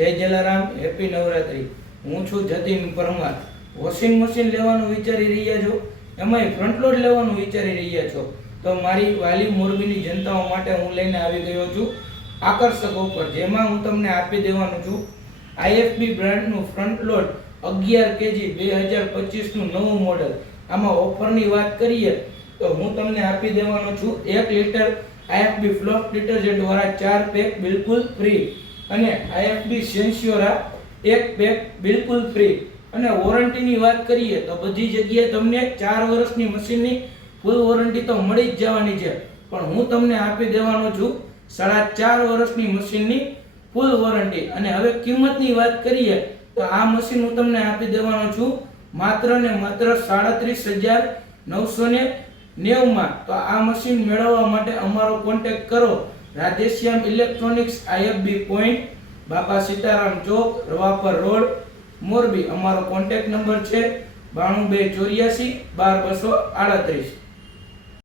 જય જલારામ, હેપી નવરાત્રી। હું છું જતીન પરમાર। વોશિંગ મશીન લેવાનું વિચારી રહ્યા છો, એમાંય ફ્રન્ટ લોડ લેવાનું વિચારી રહ્યા છો, તો મારી વાલી મોરબીની જનતાઓ માટે હું લઈને આવી ગયો છું આકર્ષક ઓફર, જેમાં હું તમને આપી દેવાનું છું આઈએફબી બ્રાન્ડનું ફ્રન્ટ લોડ 11 કેજી 2025 નું નવું મોડેલ। આમાં ઓફરની વાત કરીએ તો હું તમને આપી દેવાનો છું 1 લીટર આઈએફબી ફ્લોપ ડિટર્જન્ટ વાળા 4 પેક બિલકુલ ફ્રી, અને આઈએફબી સેન્સ્યોરા 1 પેક બિલકુલ ફ્રી। અને વોરંટીની વાત કરીએ તો બધી જગ્યાએ તમને 4 વર્ષની મશીનની ફૂલ વોરંટી તો મળી જ જવાની છે, પણ હું તમને આપી દેવાનો છું 4.5 વર્ષની મશીનની ફૂલ વોરંટી। અને હવે કિંમતની વાત કરીએ તો આ મશીન હું તમને આપી દેવાનો છું માત્ર ને માત્ર 37,990 માં। તો આ મશીન મેળવવા માટે અમારો કોન્ટેક્ટ કરો રાધેશ્યામ ઇલેક્ટ્રોનિક્સ, આઈએફબી પોઈન્ટ, બાપા સીતારામ ચોક, રવાપર રોડ, મોરબી। અમારો કોન્ટેક્ટ નંબર છે 9284 12238।